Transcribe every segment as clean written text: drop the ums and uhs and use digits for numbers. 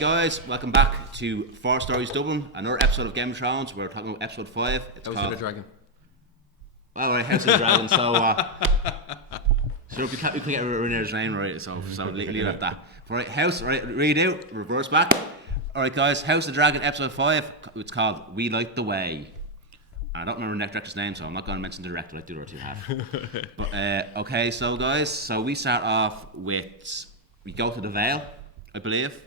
guys, welcome back to 4 Stories Dublin, another episode of Game of Thrones. We're talking about episode 5. It's House called of the Dragon. Oh, right, House of the Dragon. So we can't get Renee's name right, so leave it at that. Right, House, right, read out, reverse back. Alright guys, House of the Dragon episode 5. It's called We Light the Way. I don't remember the director's name, so I'm not going to mention the director like the other two have. But okay, so guys, so we start off with, we go to the Vale, I believe,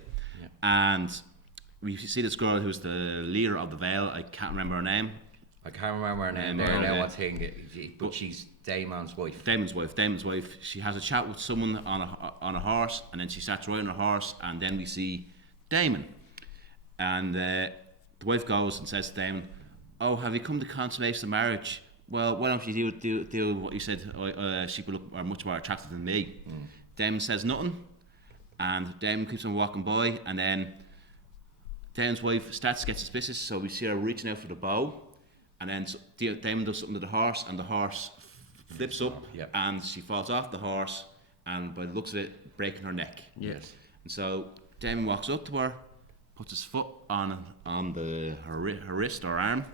and we see this girl who's the leader of the Vale. I can't remember her name. I can't remember her name there now, I think, but she's Daemon's wife. Daemon's wife. She has a chat with someone on a horse, and then she starts riding a horse, and then we see Daemon. And the wife goes and says to Daemon, "Oh, have you come to consummate the marriage? Well, why don't you do what you said? She would look much more attractive than me." Daemon says nothing, and Daemon keeps on walking by, and then Daemon's wife starts to get suspicious, so we see her reaching out for the bow, and then Daemon does something to the horse, and the horse flips up, and she falls off the horse, and by the looks of it, breaking her neck. Yes. And so Daemon walks up to her, puts his foot on her wrist or arm,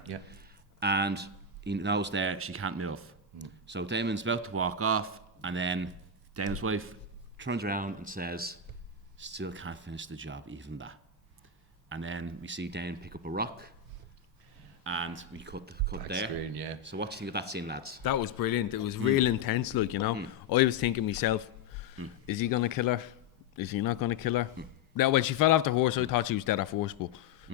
and he knows there she can't move. So Daemon's about to walk off, and then Daemon's wife turns around and says, "Still can't finish the job, even that." And then we see Daemon pick up a rock, and we cut there. Screen, So what do you think of that scene, lads? That was brilliant. It was real intense, like, you know. I was thinking myself, is he going to kill her? Is he not going to kill her? Now, when she fell off the horse, I thought she was dead at first, but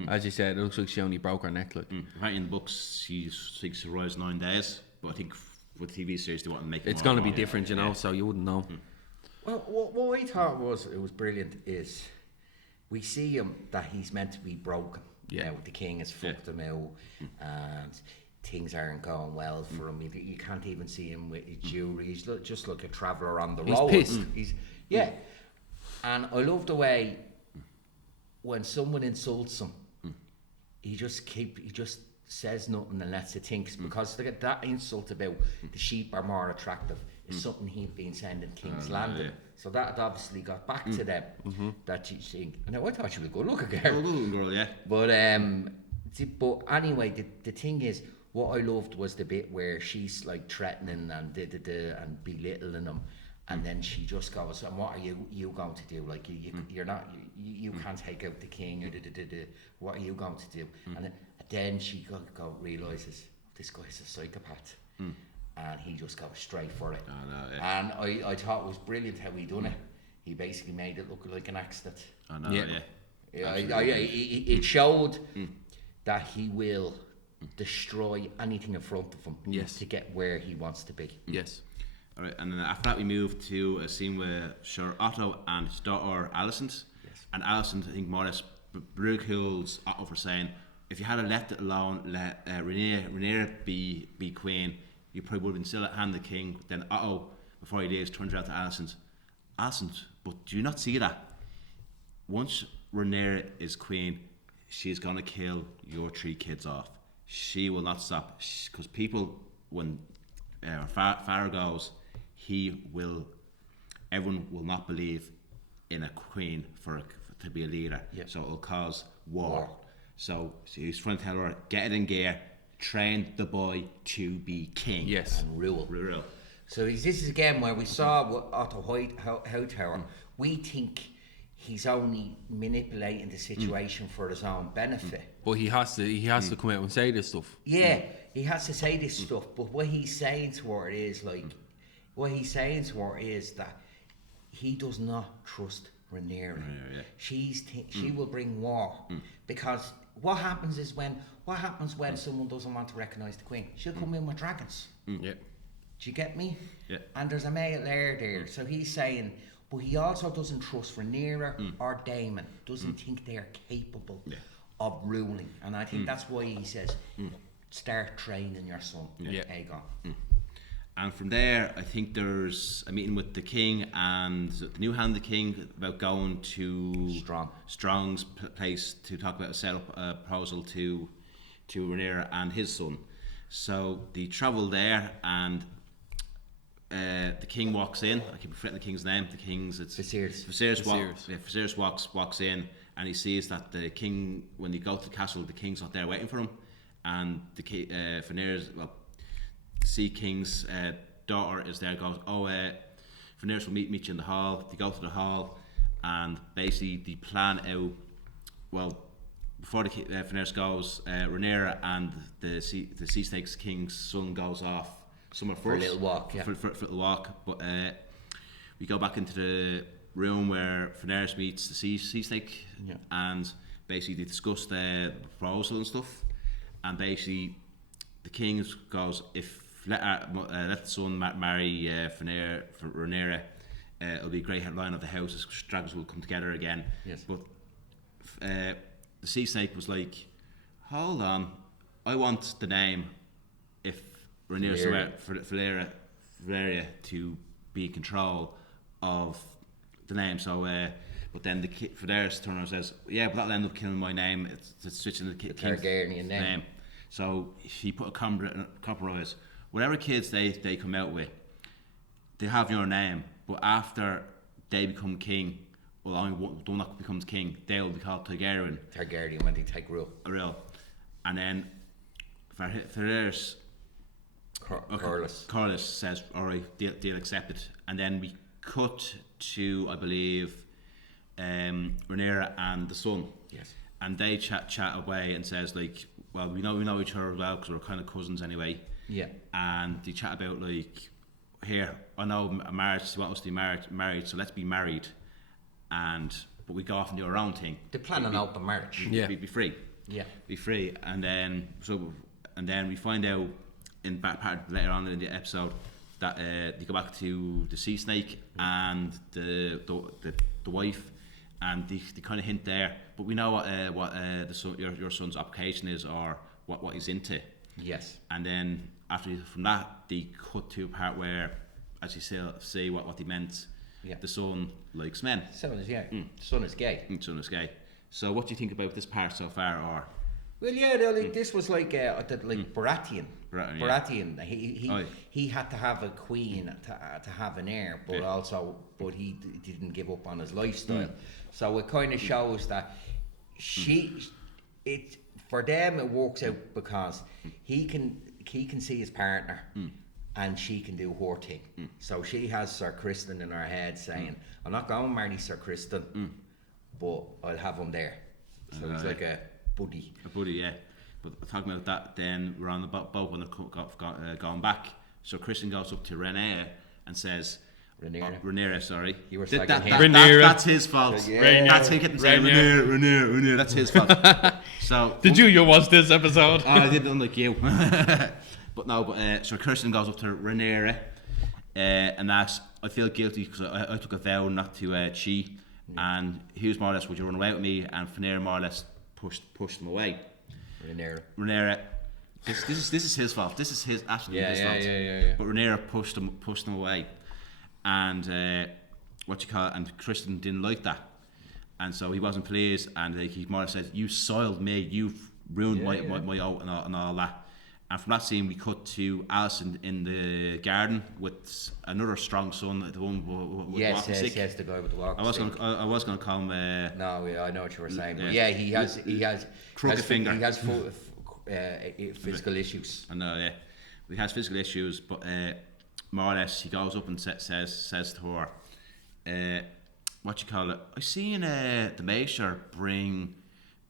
as you said, it looks like she only broke her neck. Like. Right in the books, she survives 9 days, but I think with TV series they want to make it. It's going to be different, you know, so you wouldn't know. Well, what I thought was brilliant is we see him that he's meant to be broken. Yeah. The king has fucked him out, and things aren't going well for him. You can't even see him with his jewelry. He's just like a traveller on the road. He's pissed. And I love the way when someone insults him, he just says nothing and lets it think, because that insult about the sheep are more attractive is something he'd been saying in King's Landing. So that obviously got back to them. That you think, and I thought she was a good looking girl. Good girl, yeah. But anyway, the thing is, what I loved was the bit where she's like threatening and and belittling him. And then she just goes, "And what are you going to do? Like you're not, you can't take out the king. Or what are you going to do?" And then she realizes this guy's a psychopath, and he just goes straight for it. And I thought it was brilliant how he done it. He basically made it look like an accident. It showed that he will destroy anything in front of him to get where he wants to be. Yes. Alright, and then after that we move to a scene where Sir Otto and his daughter Alicent, and Alicent, I think, more or less ridicules Otto for saying, if you had left it alone, let Rhaenyra be queen, you probably would have been still at hand the king. Then Otto, before he leaves, turns around to Alicent, but do you not see that once Rhaenyra is queen, she's gonna kill your 3 kids off. She will not stop, because people, when Farah goes, everyone will not believe in a queen to be a leader, so it'll cause war. So he's trying to tell her, get it in gear, train the boy to be king, and rule. So this is again where we saw Otto Hightower. We think he's only manipulating the situation for his own benefit, but he has to come out and say this stuff. He has to say this stuff, but what he's saying to her is that he does not trust Rhaenyra. She will bring war, because what happens when someone doesn't want to recognise the queen? She'll come in with dragons. Do you get me? And there's a male heir there, so he's saying, but he also doesn't trust Rhaenyra or Daemon. Doesn't think they're capable of ruling, and I think that's why he says, start training your son, Aegon. And from there, I think there's a meeting with the king and the new hand of the king about going to Strong's place to talk about a setup proposal to Rhaenyra and his son. So they travel there, and the king walks in. I keep forgetting the king's name. The king's Viserys. Viserys walks in, and he sees that the king, when he goes to the castle, the king's not there waiting for him, and the Rhaenyra's, well, the Sea King's daughter is there. Goes, Rhaenyra will meet you in the hall. They go to the hall, and basically they plan out. Well, before the Rhaenyra goes, Rhaenyra and the Sea Snake King's son goes off somewhere for a little walk. Yeah. For a little walk, but we go back into the room where Rhaenyra meets the sea snake, and basically they discuss the proposal and stuff. And basically, the king goes, if let the son marry Rhaenyra, it'll be a great headline of the house. His dragons will come together again. Yes. But the sea snake was like, hold on, I want the name. If Rhaenyra to be in control of the name, so but then the Rhaenyra's turn around says, yeah, but that'll end up killing my name. It's switching the Targaryen name. So he put a compromise. Whatever kids they come out with, they have your name, but after they become king, well, only one that becomes king, they'll be called Targaryen. Targaryen when they take rule. And then Rhaenyra's Corlys says, alright, they'll accept it. And then we cut to, I believe, Rhaenyra and the son. Yes. And they chat away and says, like, well, we know each other well because we're kind of cousins anyway. Yeah. And they chat about, like, here, I know a marriage, you want us to be married, so let's be married. But we go off and do our own thing. They plan on open marriage. Be free. Yeah. Be free. And then we find out in part later on in the episode that they go back to the sea snake and the wife, and they kind of hint there, but we know what your son's occupation is, or what he's into. Yes. And then from that they cut to a part where, as you say what they meant. Yeah. The son likes men. Son is Son is gay. Son is gay. So what do you think about this part so far? Or well, this was like Baratheon. Baratheon. He had to have a queen to have an heir, but he didn't give up on his lifestyle. So it kind of shows that for them it works out because he can see his partner. And she can do her thing. So she has Sir Criston in her head saying, I'm not going to marry Sir Criston, but I'll have him there. So he's like a buddy. A buddy, yeah. But talking about that, then we're on the boat when they're going back. So Criston goes up to Rhaenyra and says, Rhaenyra, sorry. You were second that's his fault. Yeah. That's him getting saying Rhaenyra, that's his fault. So did you watch this episode? I didn't, unlike you. So Kirsten goes up to Rhaenyra and asks, I feel guilty because I took a vow not to cheat, and he was more or less, would you run away with me? And Rhaenyra more or less pushed him away. Rhaenyra, this is his fault. This is his absolutely his fault. Yeah. But Rhaenyra pushed him away, and and Kristen didn't like that, and so he wasn't pleased, and he more or less said, you soiled me, you've ruined my oath and all that. And from that scene, we cut to Alicent in the garden with another strong son, the one with walking stick. Yes, the guy with the walking stick. I was going to call him. I know what you were saying. But he has crooked finger. He has physical issues. I know, yeah. He has physical issues, but more or less, he goes up and says to her, I seen the Maester bring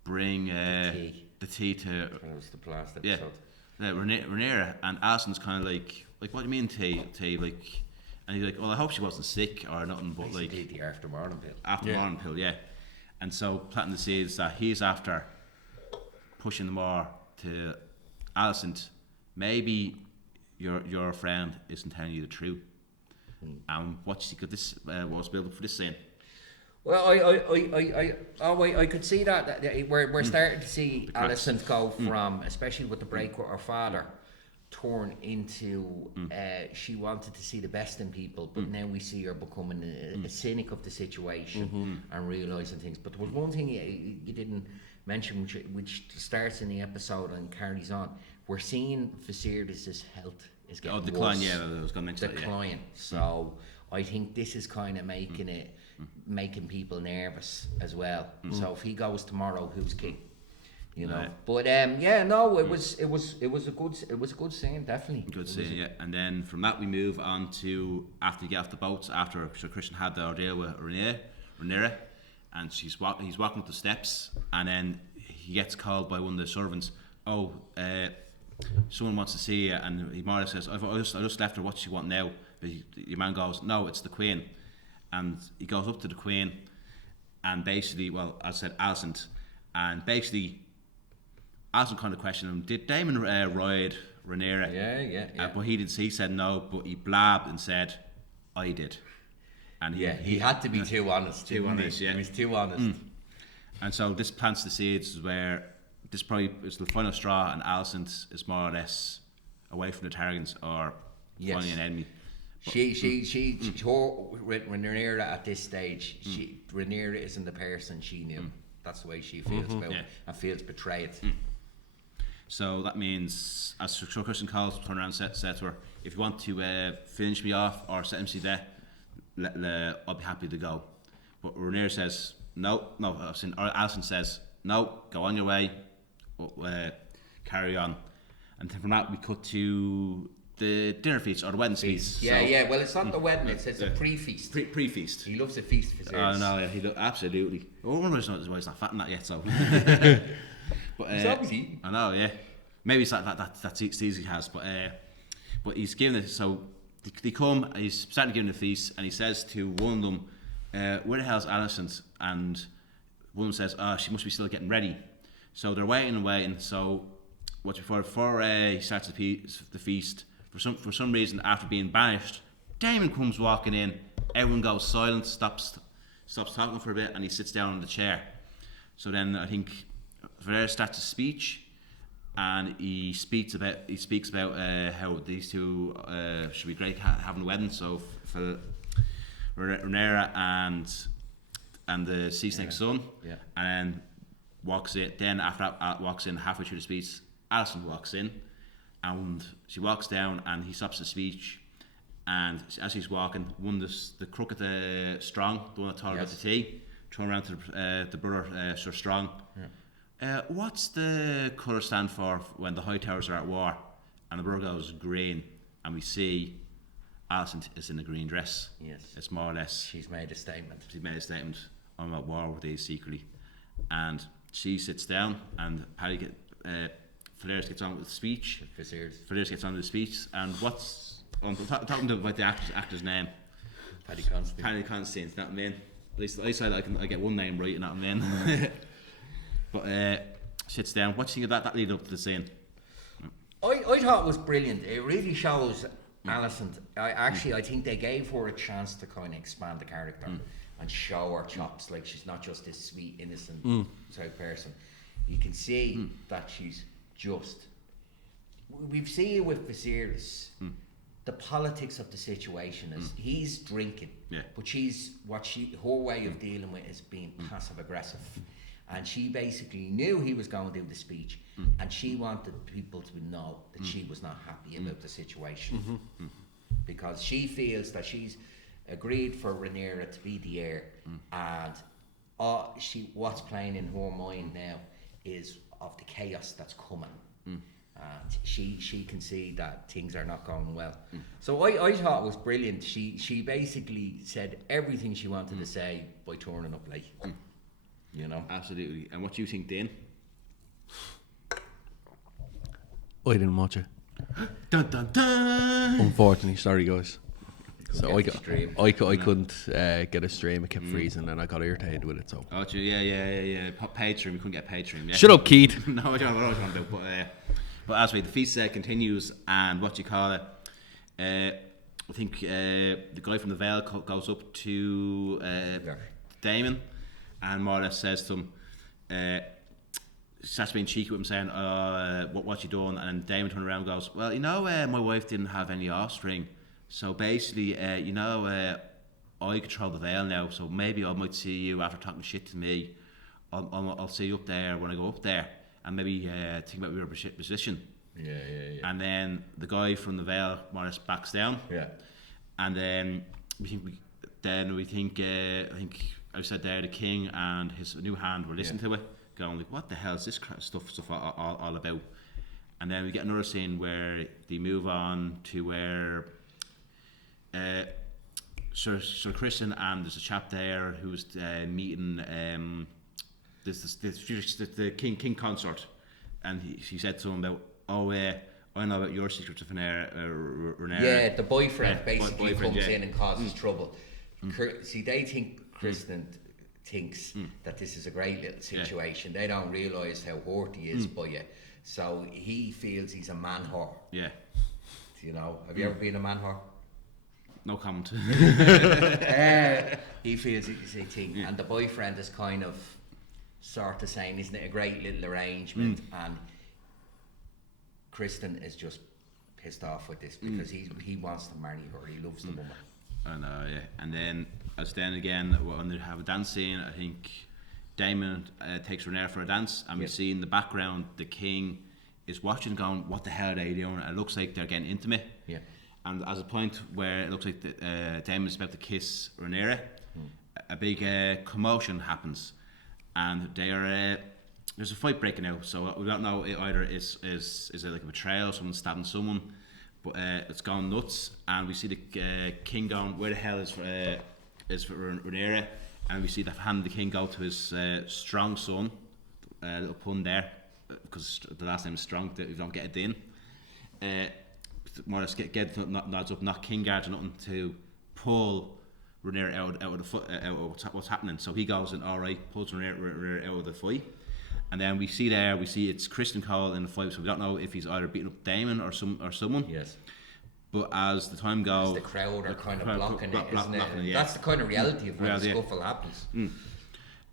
the tea to. That was the last episode. Rhaenyra, and Alicent's kind of like, what do you mean tea? Like, and he's like, well, I hope she wasn't sick or nothing, but like the after morning pill. Yeah. And so planting the seeds that he's after pushing more to Alicent. Maybe your friend isn't telling you the truth. And what you could this was built up for this scene. Well, I could see that we're starting to see Alicent go from, especially with the break with her father, turn into she wanted to see the best in people, but now we see her becoming a cynic of the situation and realising things. But there was one thing you didn't mention, which starts in the episode and carries on. We're seeing Viserys' health is getting decline. worse. Yeah, I was going to mention decline. That, yeah. So I think this is kind of making people nervous as well. So if he goes tomorrow, who's king? You know, but it was a good scene, definitely. Good scene, yeah. And then from that we move on to after you get off the boats, after Sir Christian had the ordeal with Rhaenyra, and he's walking up the steps, and then he gets called by one of the servants. Oh, someone wants to see you, and he more or less says, I just left her. What she want now? But your man goes, no, it's the Queen, and he goes up to the Queen, and basically, well, as I said, Alicent, and basically. Asked kind of question him, did Daemon ride Rhaenyra? Yeah. But he did. He said no, but he blabbed and said, I did. And he had to be too honest. Too honest, yeah. He was too honest. And so this plants the seeds where this probably is the final straw, and Alicent is more or less away from the Targaryens or finding an enemy. She with Rhaenyra at this stage, Rhaenyra isn't the person she knew. That's the way she feels about it, and feels betrayed. So that means, as Sir Christian calls, turn around and said to her, if you want to finish me off or sentence me to death, I'll be happy to go. But Rhaenyra says, no, Alicent says, no, go on your way, carry on. And then from that we cut to the dinner feast or the wedding feast. Yeah, well it's not the wedding, it's a pre-feast. Pre-feast. He loves a feast for Viserys. Oh no, yeah, absolutely. Oh, why he's not fat in that yet, so. But obviously. I know, yeah. Maybe it's that season he has, but he's giving it. So they come. He's starting to give them the feast, and he says to one of them, "Where the hell's Alicent?" And one of them says, "Oh, she must be still getting ready." So they're waiting. So before he starts the feast, for some reason, after being banished, Daemon comes walking in. Everyone goes silent, stops talking for a bit, and he sits down on the chair. So then I think Viserys starts a speech, and he speaks about how these two should be great having a wedding. So for Rhaenyra and the sea snake son, and then walks in. Then after that, walks in halfway through the speech. Alicent walks in, and she walks down, and he stops the speech. And as he's walking, one of the crook at the Strong, the one that taught about the tea, turn around to the brother Sir Strong. What's the colour stand for when the High Towers are at war? And the brother goes green, and we see Alicent is in a green dress. Yes, it's more or less. She's made a statement. I'm at war with these secretly, and she sits down, and Viserys gets on with the speech. Viserys gets on with the speech, and I'm talking about the actor's name. Paddy Constantine, not men. At least I get one name right, and not men. But sits down. What do you think of that lead up to the scene? I thought it was brilliant. It really shows Alicent. I think they gave her a chance to kind of expand the character and show her chops. Like, she's not just this sweet, innocent type person. You can see that she's just. We've seen it with Viserys. The politics of the situation is he's drinking, but her way of dealing with is being passive aggressive, and she basically knew he was going to do the speech, and she wanted people to know that she was not happy about the situation, because she feels that she's agreed for Rhaenyra to be the heir, and what's playing in her mind now is of the chaos that's coming. She can see that things are not going well. So I thought it was brilliant. She basically said everything she wanted to say by turning up late. You know? Absolutely. And what do you think, Dane? I didn't watch it. Dun dun dun! Unfortunately, sorry guys. So I couldn't get a stream. It kept freezing, and I got irritated with it. So. Oh, yeah. Patreon. We couldn't get Patreon. Yeah. Shut up, Keith. No, I don't know what I was going to do. But as the feast continues, and what you call it, I think the guy from the Vale goes up to Daemon, and more or less says to him, starts being cheeky with him, saying, what you doing? And then Daemon turns around and goes, well, my wife didn't have any offspring, so basically, I control the Vale now, so maybe I might see you after talking shit to me. I'll see you up there when I go up there, and maybe think about your position. Yeah. And then the guy from the Vale more or less backs down. Yeah. And then we think I think I said there the king and his new hand were listening to it, going like, what the hell is this stuff all about? And then we get another scene where they move on to where Sir Christian and there's a chap there who's meeting the king consort, and he said to him about, I know about your secrets of Rhaenyra. Yeah, the boyfriend basically comes in and causes trouble. See, they think Kristen thinks that this is a great little situation. They don't realise how hurt he is by it. So he feels he's a man whore. Yeah. You know, have you ever been a man whore? No comment. He feels it's a thing. And the boyfriend is kind of sort of saying, isn't it a great little arrangement? And Kristen is just pissed off with this because he wants to marry her. He loves the woman. I know, yeah. And then again, when they have a dance scene, I think Daemon takes Rhaenyra for a dance, and we see in the background the king is watching, going, "What the hell are they doing?" It looks like they're getting intimate. Yeah. And as a point where it looks like Daemon is about to kiss Rhaenyra, a big commotion happens, and they are. There's a fight breaking out, so we don't know either is it like a betrayal, someone stabbing someone, but it's gone nuts, and we see the king going, where the hell is Rhaenyra? And we see the hand of the king go to his strong son, little pun there, because the last name is Strong, that you don't get it in. More or less get nods up, not king guards or nothing, to pull Rhaenyra out of the foot, out of what's happening. So he goes and pulls Rhaenyra out of the fight. And then we see it's Kristen Cole in the fight, so we don't know if he's either beating up Daemon or someone. Yes. But as the time goes, the crowd are kind of blocking it, isn't it? Blocking it, yeah. That's the kind of reality of when the scuffle happens.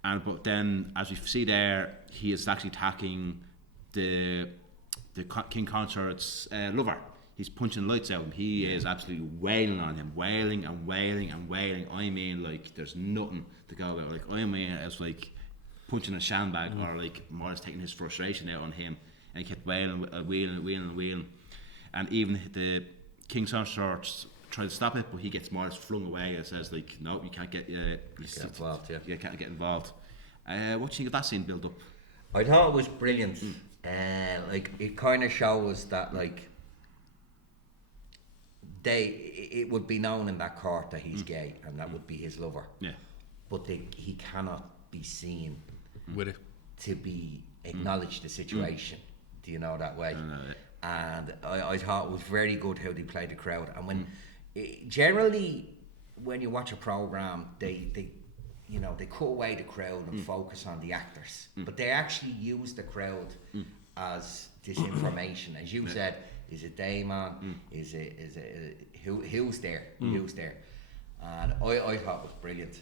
But then, as we see there, he is actually attacking the king consort's lover. He's punching lights out. He is absolutely wailing on him, wailing and wailing and wailing. I mean, like, there's nothing to go about. Like, I mean, it's like punching a sandbag, or like Morris taking his frustration out on him, and he kept wailing, wheeling, and even the king consort tried to stop it, but he gets Morris flung away and says, like, no, you can't get involved. You can't get involved. What do you think of that scene build up? I thought it was brilliant. Like, it kind of shows that, like, it would be known in that court that he's gay, and that would be his lover. Yeah. But he cannot be seen with it to be acknowledge the situation. Do you know that way? I know it. And I thought it was very good how they played the crowd. And when generally when you watch a program, they cut away the crowd and focus on the actors, but they actually use the crowd as this information. As you said, is it Daemon? Is it who's there? Who's there? And I thought it was brilliant.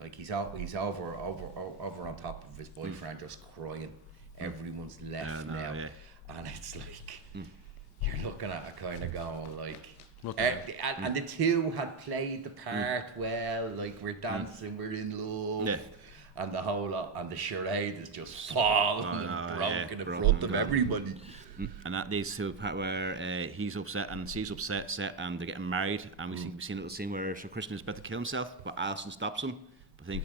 Like, he's over on top of his boyfriend, just crying. Everyone's left now, and it's like you're looking at it, kind of going like. And the two had played the part well. Like, we're dancing, we're in love, and the whole lot, and the charade is just falling and broken in front of everybody. And that leads to a part where he's upset and she's upset, and they're getting married, and we've seen a little scene where Sir Christian is about to kill himself, but Alison stops him. I think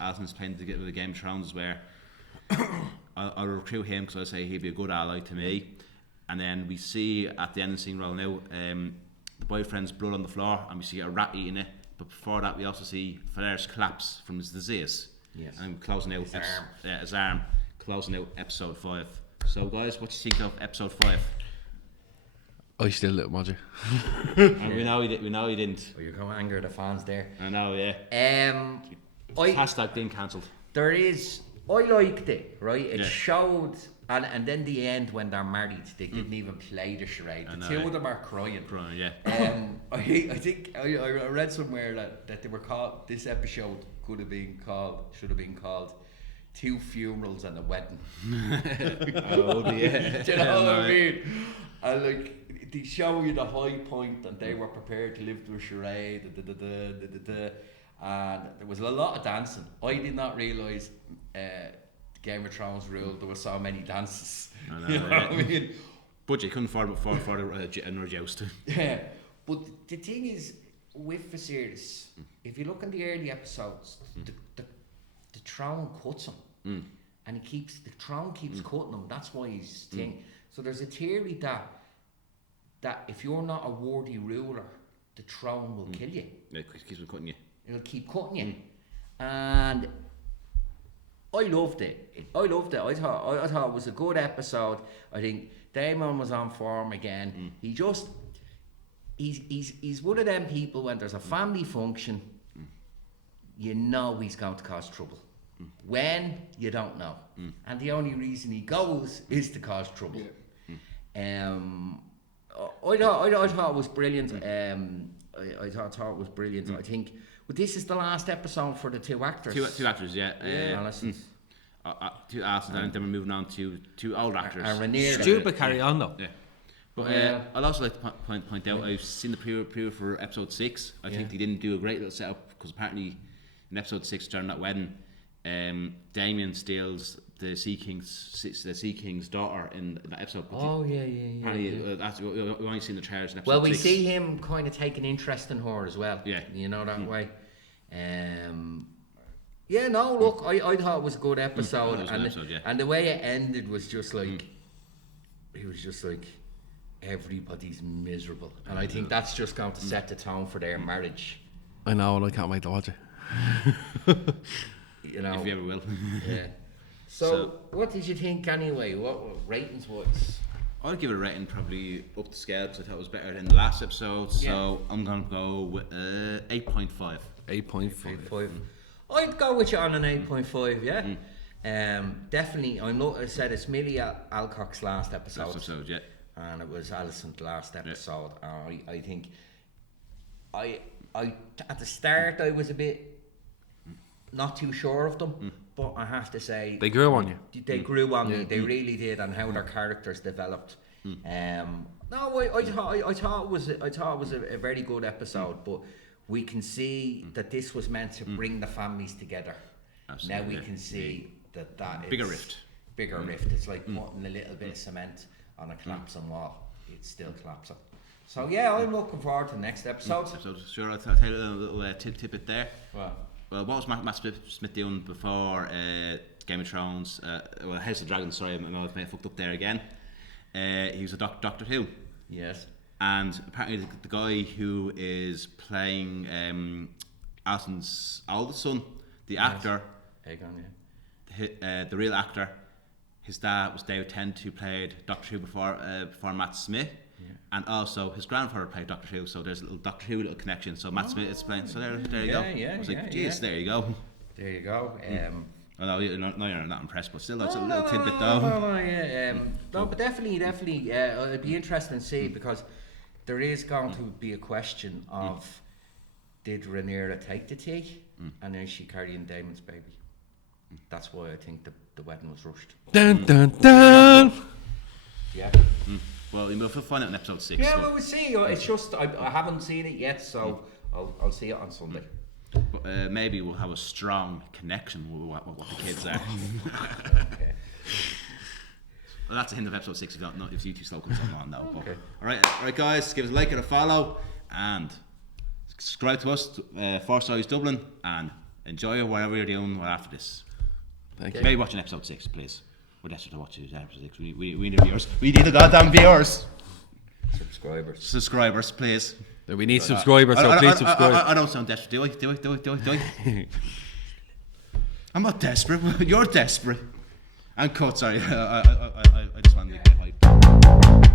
Alison's playing to get with the Game of Thrones, where I'll recruit him because I say he'd be a good ally to me. And then we see at the end of the scene rolling out, the boyfriend's blood on the floor, and we see a rat eating it. But before that, we also see Valerius collapse from his disease. Yes. And closing out his arm, closing out episode 5. So, guys, what do you think of episode 5? I still lit Roger. And we know he didn't. Well, you're going to anger the fans there. I know, yeah. Hashtag being cancelled. There is. I liked it, right? It showed, and then the end when they're married, they didn't even play the charade. The two of them are crying. Yeah. I think I read somewhere that they were called. This episode should have been called 2 funerals and a wedding. Oh yeah. Do you know what I mean? And like, they show you the high point, and they were prepared to live to a charade. And there was a lot of dancing. I did not realise Game of Thrones rule there were so many dances. I know, you know what I mean? But you couldn't afford another joust. Yeah, but the thing is, with Viserys, if you look in the early episodes, the throne cuts him, and the throne keeps cutting him. That's why he's thing. So there's a theory that if you're not a worthy ruler, the throne will kill you. Yeah, it keeps on cutting you. It'll keep cutting you, and I loved it. I thought it was a good episode. I think Daemon was on form again. He's one of them people when there's a family function, you know he's going to cause trouble. When, you don't know. And the only reason he goes is to cause trouble. I thought it was brilliant. I thought it was brilliant. I think this is the last episode for the two actors. Two actors, yeah. Two actors, and then we're moving on to two old actors. Stupid carry on though. Yeah. But I'd also like to point out, I've seen the preview for episode 6. I think they didn't do a great little setup, because apparently in episode 6 during that wedding, Daemon steals the Sea King's daughter in that episode. Apparently, that's, we've only seen the trailers in episode 6. Well, we see him kind of take an interest in her as well. Yeah. You know, that way. Look, I thought it was a good episode. And the way it ended was just like, it was just like, everybody's miserable. And I think that's just going to set the tone for their marriage. I know, and I can't wait to watch it. You know, if you ever will. Yeah. So, what did you think anyway? What ratings wise? I'd give it a rating probably up to scale, because I thought it was better than the last episode. So I'm gonna go with 8.5. 8.5. I'd go with you on an 8.5. Yeah. Definitely. I said it's Millie Alcock's last episode. Last episode, yeah. And it was Alison's last episode. I think I at the start I was a bit not too sure of them, but I have to say they grew on you. They grew on me. They really did, and how their characters developed. I thought it was a very good episode, but we can see that this was meant to bring the families together. Absolutely. Now we can see that bigger rift. It's like putting a little bit of cement on a collapsing wall. It's still collapsing. So yeah, I'm looking forward to the next episode. Sure, I'll tell you a little tidbit there. Well, what was Matt Smith doing before Game of Thrones? House of Dragons. Sorry, I know I fucked up there again. He was a Doctor Who. Yes. And apparently the guy who is playing Alison's oldest son, the actor, the real actor, his dad was David Tennant, who played Doctor Who before Matt Smith, and also his grandfather played Doctor Who. So there's a little Doctor Who little connection. So Matt Smith is playing. So there you go. I was like, geez, there you go. There you go. I know you're not impressed, but still, that's a little tidbit though. No, but definitely, it'd be interesting to see, because there is going to be a question of did Rhaenyra take the tea, and is she carrying Daemon's baby? That's why I think the wedding was rushed. Dun dun dun. Yeah. Well, we'll find out in episode 6. Yeah, well, we'll see. It's just I haven't seen it yet, so I'll see it on Sunday. But maybe we'll have a strong connection with what the kids are. Okay. Well, that's the hint of episode 6 if you two slow comes on now. Okay. All right, guys, give us a like and a follow, and subscribe to us, Force Size Dublin, and enjoy whatever you're doing after this. Thank you. Maybe watch an episode 6, please. We're desperate to watch episode 6. We need viewers. We need the goddamn viewers. Subscribers, please. We need subscribers, so please subscribe. I don't sound desperate, do I? I'm not desperate. You're desperate. And cut, sorry. I just wanted to get hyped.